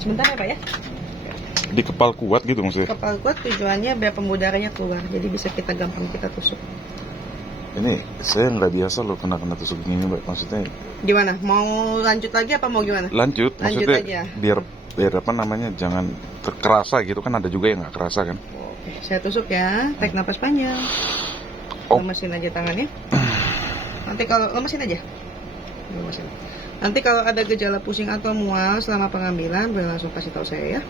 Sebentar ya Pak ya. Di kepal kuat gitu maksudnya? Kepal kuat tujuannya biar pembuluh darahnya keluar, jadi bisa gampang kita tusuk. Ini saya nggak biasa loh kena tusuk gini Mbak, maksudnya Gimana? Mau lanjut lagi apa mau gimana? lanjut maksudnya aja. biar apa namanya, jangan terkerasa gitu kan, ada juga yang nggak kerasa kan. Oke, saya tusuk ya. Tarik napas panjang. Lemesin aja tangannya. Nanti kalau lemesin aja. Lemesin. Nanti kalau ada gejala pusing atau mual selama pengambilan, boleh langsung kasih tahu saya ya.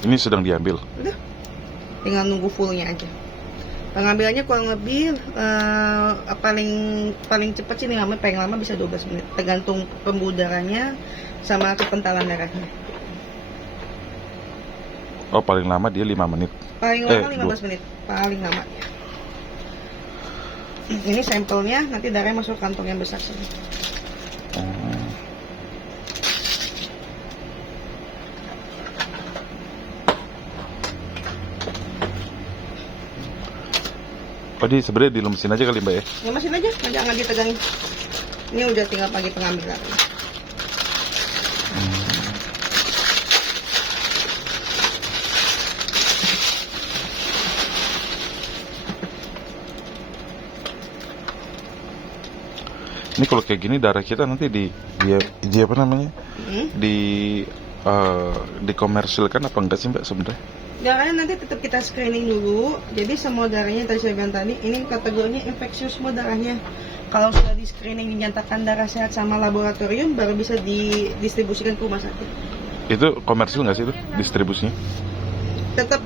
Ini sedang diambil. Udah. Tinggal nunggu fullnya aja. Pengambilannya kurang lebih paling cepat sih 5 menit, paling lama bisa 12 menit. Tergantung pembuluh darahnya sama kekentalan darahnya. Oh, paling lama dia 5 menit. Paling lama 15 menit, paling lama. Ini sampelnya, nanti darahnya masuk kantong yang besar sini. Oh, di sebenarnya dilemesin aja kali Mbak ya? Lemesin aja, jangan ditegangin. Ini udah tinggal pagi pengambilan. Ini kalau kayak gini darah kita nanti di apa namanya? Dikomersilkan apa enggak sih Mbak sebenarnya? Darahnya nanti tetap kita screening dulu. Jadi semua darahnya tadi saya bilang tadi, ini kategorinya infeksius semua darahnya. Kalau sudah di screening dinyatakan darah sehat sama laboratorium, baru bisa didistribusikan ke rumah sakit. Itu komersil nggak sih itu distribusinya? Tetap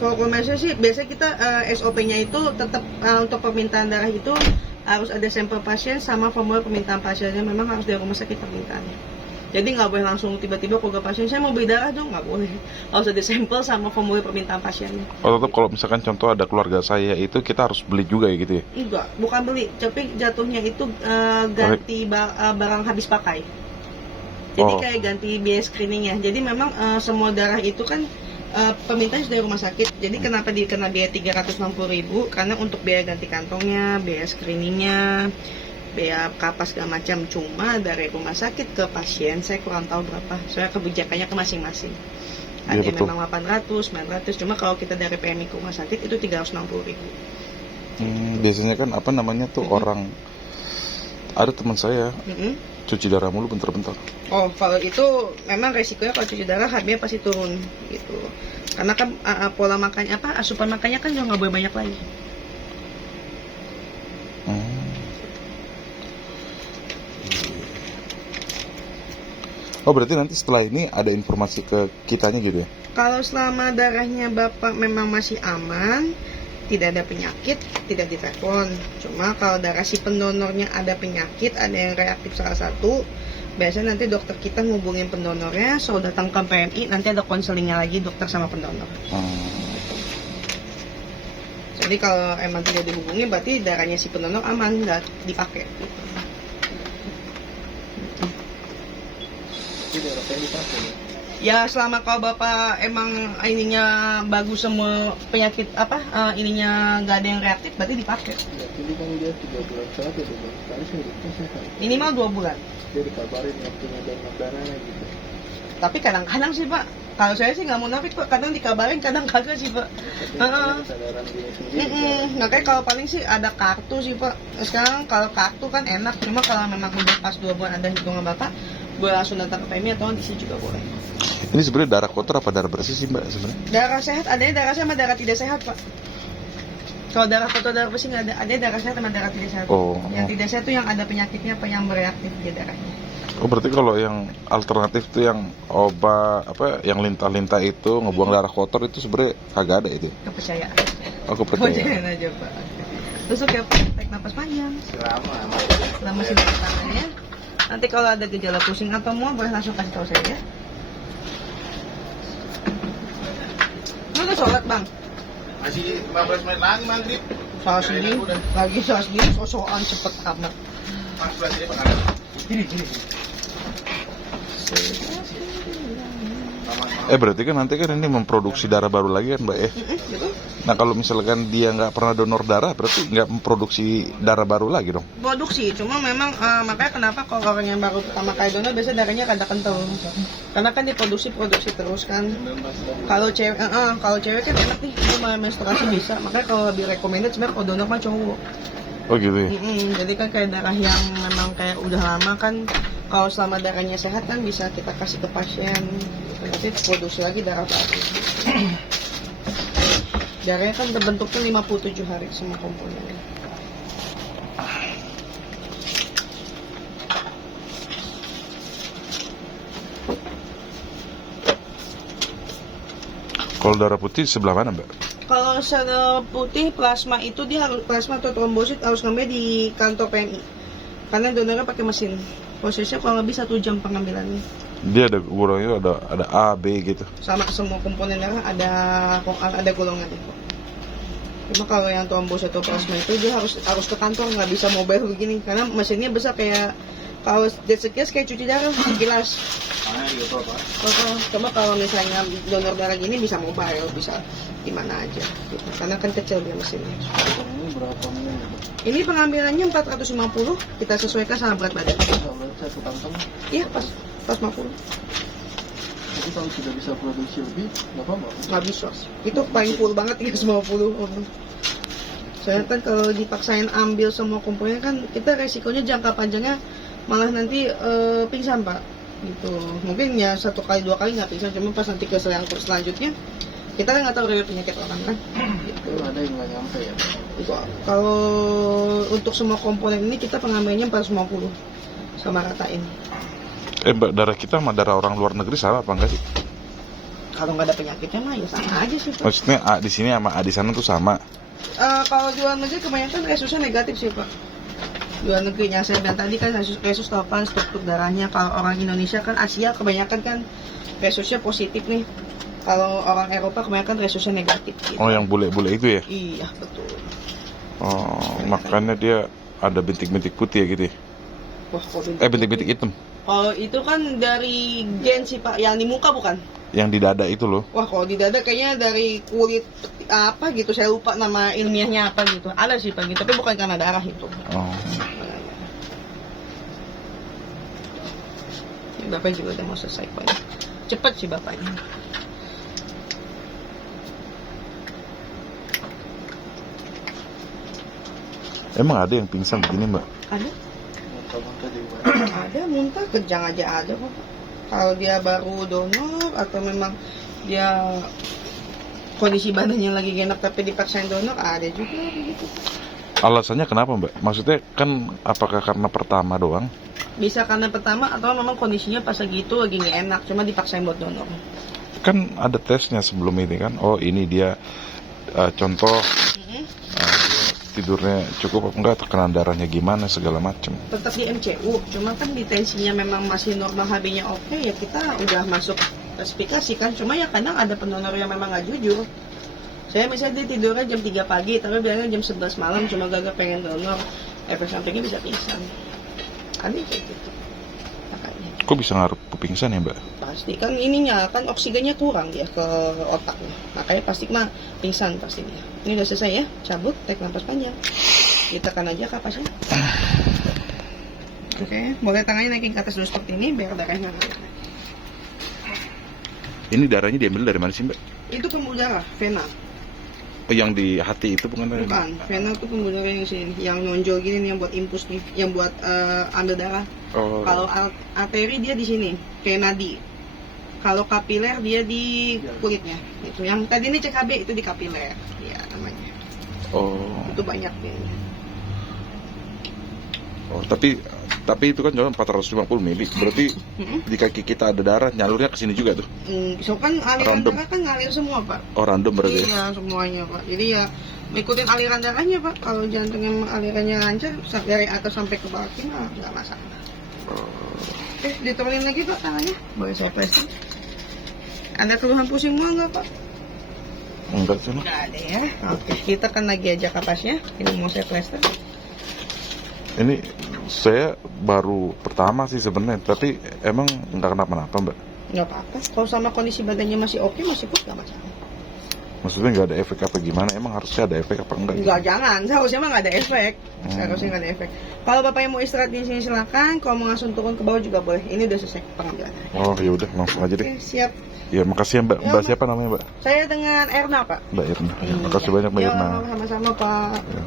kalau komersil sih biasanya kita SOP-nya itu tetap untuk permintaan darah itu harus ada sampel pasien sama formulir permintaan pasiennya, memang harus dari rumah sakit permintaannya. Jadi nggak boleh langsung tiba-tiba ke pasien, saya mau beli darah dong, nggak boleh. Harus ada sampel sama formulir permintaan pasiennya. Oh, tetap kalau misalkan contoh ada keluarga saya itu kita harus beli juga ya gitu ya? Enggak, bukan beli, tapi jatuhnya itu ganti barang habis pakai. Jadi kayak ganti biaya screeningnya. Jadi memang semua darah itu kan permintaan dari rumah sakit. Jadi kenapa dikena biaya 360.000? Karena untuk biaya ganti kantongnya, biaya screeningnya, biaya kapas segala macam. Cuma dari rumah sakit ke pasien saya kurang tahu berapa. Soalnya kebijakannya ke masing-masing. Ada yang memang 800, 900. Cuma kalau kita dari PMI ke rumah sakit itu 360.000. Biasanya kan apa namanya tuh orang, ada teman saya cuci darah mulu bentar-bentar. Oh, kalau itu memang resikonya kalau cuci darah harganya pasti turun gitu. Karena kan pola makannya asupan makannya kan juga nggak boleh banyak lagi. Oh, berarti nanti setelah ini ada informasi ke kitanya gitu ya? Kalau selama darahnya Bapak memang masih aman, tidak ada penyakit, tidak ditelepon. Cuma kalau darah si pendonornya ada penyakit, ada yang reaktif salah satu, biasanya nanti dokter kita ngubungin pendonornya, so datang ke PMI, nanti ada konselingnya lagi dokter sama pendonor. Jadi kalau emang tidak dihubungi, berarti darahnya si pendonor aman, nggak dipakai. Gitu. Ya selama kalau Bapak emang ininya bagus, semua penyakit ininya nggak ada yang reaktif, berarti dipakai. Jadi kan dia 3 bulan sehat ya, 2 bulan sekali sehat. Minimal 2 bulan. Dia dikabarin waktunya donor darahnya gitu. Tapi kadang-kadang sih Pak, kalau saya sih nggak munafik Pak, kadang dikabarin, kadang kagak sih Pak. Kesadaran diri sendiri. Nah kayak kalau paling sih ada kartu sih Pak. Sekarang kalau kartu kan enak, cuma kalau memang udah pas 2 bulan ada hitungan Bapak, boleh langsung datang ke PMI atau di sini juga boleh. Ini sebenarnya darah kotor apa darah bersih sih Mbak sebenarnya? Darah sehat, adanya darah sehat sama darah tidak sehat Pak. Kalau darah kotor, darah bersih nggak ada, ada darah sehat sama darah tidak sehat. Yang tidak sehat itu yang ada penyakitnya apa yang bereaktif di darahnya. Oh, berarti kalau yang alternatif tuh yang obat yang lintah-lintah itu ngebuang darah kotor itu sebenarnya kagak ada itu. Kepercayaan. Oh, kepercayaan. Kepercayaan aja Pak. Tusuk ya Pak, tarik napas panjang. Selama sini tangannya. Nanti kalau ada gejala pusing atau mual boleh langsung kasih tahu saya ya. Lu udah sholat Bang? Masih 15 menit lagi maghrib. Soal segini, lagi soal segini, sosokan cepet amat. Pas berarti Pak. Gini. Berarti kan nanti kan ini memproduksi darah baru lagi kan Mbak ya? Gitu. Nah kalau misalkan dia nggak pernah donor darah, berarti nggak memproduksi darah baru lagi dong? Produksi, cuma memang makanya kenapa kalau orang yang baru pertama kali donor biasanya darahnya kada kental. Karena kan diproduksi terus kan. Kalau cewek kan enak nih, dia mau menstruasi bisa. Makanya kalau lebih recommended sebenarnya kalau donor mah cowok. Oh gitu ya? Jadi kan kayak darah yang memang kayak udah lama kan, kalau selama darahnya sehat kan bisa kita kasih ke pasien. Nanti produksi lagi darah baru. Darahnya kan terbentuknya 57 hari semua komponennya. Kalau darah putih sebelah mana Mbak? Kalau darah putih plasma itu dia harus plasma atau trombosit harus ngambil di kantor PMI. Karena donornya pakai mesin. Prosesnya kurang lebih 1 jam pengambilannya. Dia ada golongannya ada A, B gitu. Sama semua komponen darah ada golongan itu. Cuma kalau yang trombosit atau plasma itu dia harus ke kantor, nggak bisa mobile begini karena mesinnya besar kayak kalau sekilas kayak cuci darah sekilas. Coba kalau misalnya donor darah gini bisa mobile, bisa di mana aja gitu. Karena kan kecil dia mesinnya. Ini berapa menit? Ini pengambilannya 450, kita sesuaikan sama berat badan. Kalau satu kantong, Iya, pas 50. tapi kalau sudah bisa produksi lebih, nggak apa-apa. Nggak bisa. Itu paling full banget 350. Soalnya kan kalau dipaksain ambil semua komponen kan kita resikonya jangka panjangnya malah nanti pingsan Pak. Gitu. Mungkin ya 1 kali 2 kali nggak pingsan, cuma pas nanti ke selanjutnya kita kan nggak tahu riwayat penyakit orang kan. Gitu. Itu ada yang nggak nyampe ya. Itu, kalau untuk semua komponen ini kita pengambilannya 450 sama ratain. Mbak, darah kita sama darah orang luar negeri sama apa enggak sih? Kalau nggak ada penyakitnya mah ya sama aja sih Pak. Maksudnya A di sini sama A di sana tuh sama. Kalau di luar negeri kebanyakan resusnya negatif sih Pak. Di luar negerinya saya bilang tadi kan resus total struktur darahnya. Kalau orang Indonesia kan Asia kebanyakan kan resusnya positif nih. Kalau orang Eropa kebanyakan resusnya negatif gitu. Oh yang bule-bule itu ya? Iya betul. Oh makanya dia ada bintik-bintik putih ya gitu ya? Wah, Bintik-bintik hitam. Kalau itu kan dari gen sih Pak, yang di muka bukan? Yang di dada itu loh. Wah kalau di dada kayaknya dari kulit apa gitu, saya lupa nama ilmiahnya apa gitu. Ada sih Pak gitu, tapi bukan karena darah itu. Oh. Bapak juga udah mau selesai Pak. Cepet sih Bapaknya. Emang ada yang pingsan begini Mbak? Ada? Muntah-muntah di mana? Ada muntah, kejang aja ada kok. Kalau dia baru donor atau memang dia kondisi badannya lagi gak enak tapi dipaksain donor, ada juga begitu. Alasannya kenapa Mbak? Maksudnya kan apakah karena pertama doang? Bisa karena pertama atau memang kondisinya pas lagi itu lagi gak enak, cuma dipaksain buat donor. Kan ada tesnya sebelum ini kan. Oh ini dia contoh tidurnya cukup apa enggak, tekanan darahnya gimana segala macem. Tetap di MCU, cuma kan di tensinya memang masih normal, HB-nya oke, ya kita udah masuk klasifikasi kan. Cuma ya kadang ada pendonor yang memang gak jujur. Saya misalnya dia tidurnya jam 3 pagi, tapi bilangnya jam 11 malam cuma gagal pengen donor, efek sampingnya bisa pingsan. Ada kayak gitu. Makanya. Kok bisa ngaruh ke pingsan ya Mbak? Pasti kan ininya kan oksigennya kurang dia ke otaknya, makanya pasti mah pingsan pastinya. Ini udah selesai ya, cabut, tarik nafas panjang, ditekan aja kapasnya. Oke, boleh tangannya naikin ke atas dulu seperti ini biar darahnya ngalir. Ini darahnya diambil dari mana sih Mbak? Itu pembuluh darah, vena. Oh, yang di hati itu bukan? Bukan, vena itu pembuluh darah yang sini, yang nonjol gini nih, yang buat impuls nih, yang buat ambil darah. Oh. Kalau arteri dia di sini, kayak nadi. Kalau kapiler dia di kulitnya. Itu yang tadi ini cek HB itu di kapiler, ya namanya. Oh. Itu banyak dia. Oh, tapi itu kan cuma 450 mili. Berarti di kaki kita ada darah, nyalurnya ke sini juga tuh. So kan aliran Random. darah kan ngalir semua Pak. Oh, random berarti. Iya semuanya Pak. Jadi ya ikutin aliran darahnya Pak. Kalau jantungnya alirannya lancar dari atas sampai ke bawah mah nggak masalah. Diturunin lagi Pak tangannya. Boleh saya pressing. Ada keluhan pusing mulu nggak Pak? Enggak sih. Nggak ada ya. Oke, kita kan lagi aja kapasnya. Ini mau saya plaster. Ini saya baru pertama sih sebenarnya, tapi emang nggak kenapa-napa Mbak. Nggak apa-apa. Kalau sama kondisi badannya masih oke, masih kuat, nggak masalah. Maksudnya nggak ada efek apa gimana? Emang harusnya ada efek apa enggak? Enggak, jangan. Seharusnya mah nggak ada efek. Seharusnya nggak ada efek. Kalau bapaknya mau istirahat di sini silakan. Kalau mau langsung turun ke bawah juga boleh. Ini udah selesai pengambilan. Oh ya udah langsung aja deh. Oke, siap. Ya makasih ya Mbak. Ya, Mbak siapa namanya Mbak? Saya dengan Erna, Pak. Mbak Irna. Ya, makasih banyak Mbak Ya, Irna. sama-sama, Pak. Ya.